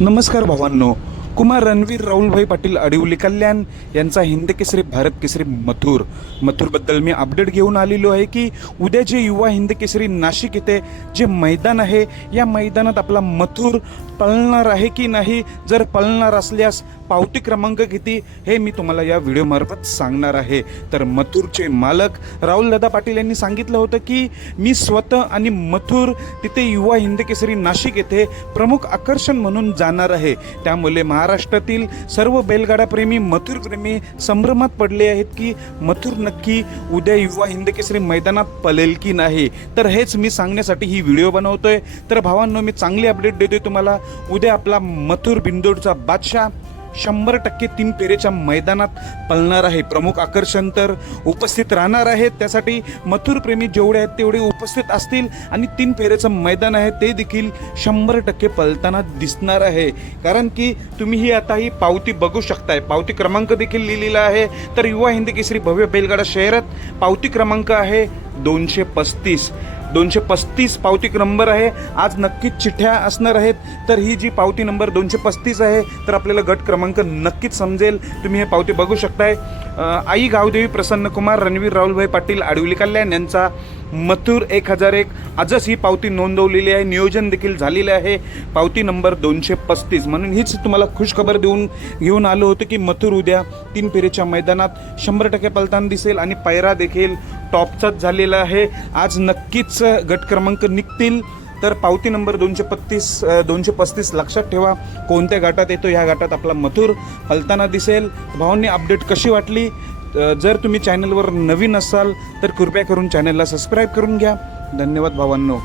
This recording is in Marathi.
नमस्कार भावांनो. कुमार रणवीर राहुलभाई पाटील अडिवली कल्याण यांचा हिंद केसरी भारत केसरी मथुर. मथुरबद्दल मी अपडेट घेऊन आलेलो आहे की उद्या जे युवा हिंद केसरी नाशिक येथे जे मैदान आहे या मैदानात आपला मथुर पळणार आहे की नाही? जर पळणार असल्यास पावती क्रमांक किती हे मी तुम्हाला या व्हिडिओमार्फत सांगणार आहे. तर मथुरचे मालक राहुल दादा पाटील यांनी सांगितलं होतं की मी स्वतः आणि मथुर तिथे युवा हिंदकेसरी नाशिक येथे प्रमुख आकर्षण म्हणून जाणार आहे. त्यामुळे महाराष्ट्रातील सर्व बैलगाडाप्रेमी मथुरप्रेमी संभ्रमात पडले आहेत की मथुर नक्की उद्या युवा हिंदकेसरी मैदानात पलेल की नाही. तर हेच मी सांगण्यासाठी ही व्हिडिओ बनवतोय. तर भावांनो मी चांगली अपडेट देतोय तुम्हाला. उद्या आपला मथुर बिंदोडचा बादशाह शंभर टक्के तीन पेरेच्या मैदानात पळणार आहे. प्रमुख आकर्षण तर उपस्थित राहणार आहेत. त्यासाठी मथुर प्रेमी जेवढे आहेत तेवढे उपस्थित असतील आणि तीन फेरेचं मैदान आहे ते देखील शंभर टक्के पळताना दिसणार आहे. कारण की तुम्ही ही आता ही पावती बघू शकताय. पावती क्रमांक देखील लिहिलेला आहे. तर युवा हिंदी केसरी भव्य बैलगाडा शहरात पावती क्रमांक आहे दोनशे पस्तीस. दोनशे पस्तीस पावती नंबर आहे. आज नक्कीच चिठ्ठ्या असणार आहेत. तर ही जी पावती नंबर दोनशे पस्तीस आहे तर आपल्याला गट क्रमांक नक्कीच समजेल. तुम्ही हे पावती बघू शकताय. आई गावदेवी प्रसन्न कुमार रणवीर राहुलभाई पाटील आडवली कल्याण यांचा मथुर एक हजार एक. आजच ही पावती नोंदवलेली आहे. नियोजन देखील झालेले आहे. पावती नंबर दोनशे पस्तीस. म्हणून हीच तुम्हाला खुशखबर देऊन घेऊन आलो होतं की मथुर उद्या तीन फेरीच्या मैदानात शंभर टक्के पलताना दिसेल आणि पैरा देखील टॉपचाच झालेला आहे. आज नक्कीच गट क्रमांक निघतील. तर पावती नंबर दोनशे पत्तीस दोनशे पस्तीस लक्षात ठेवा. कोणत्या गटात येतो ह्या गटात आपला मथुर हलताना दिसेल. भावांनी अपडेट कशी वाटली? जर तुम्ही चॅनलवर नवीन असाल तर कृपया करून चॅनलला सबस्क्राईब करून घ्या. धन्यवाद भावांनो.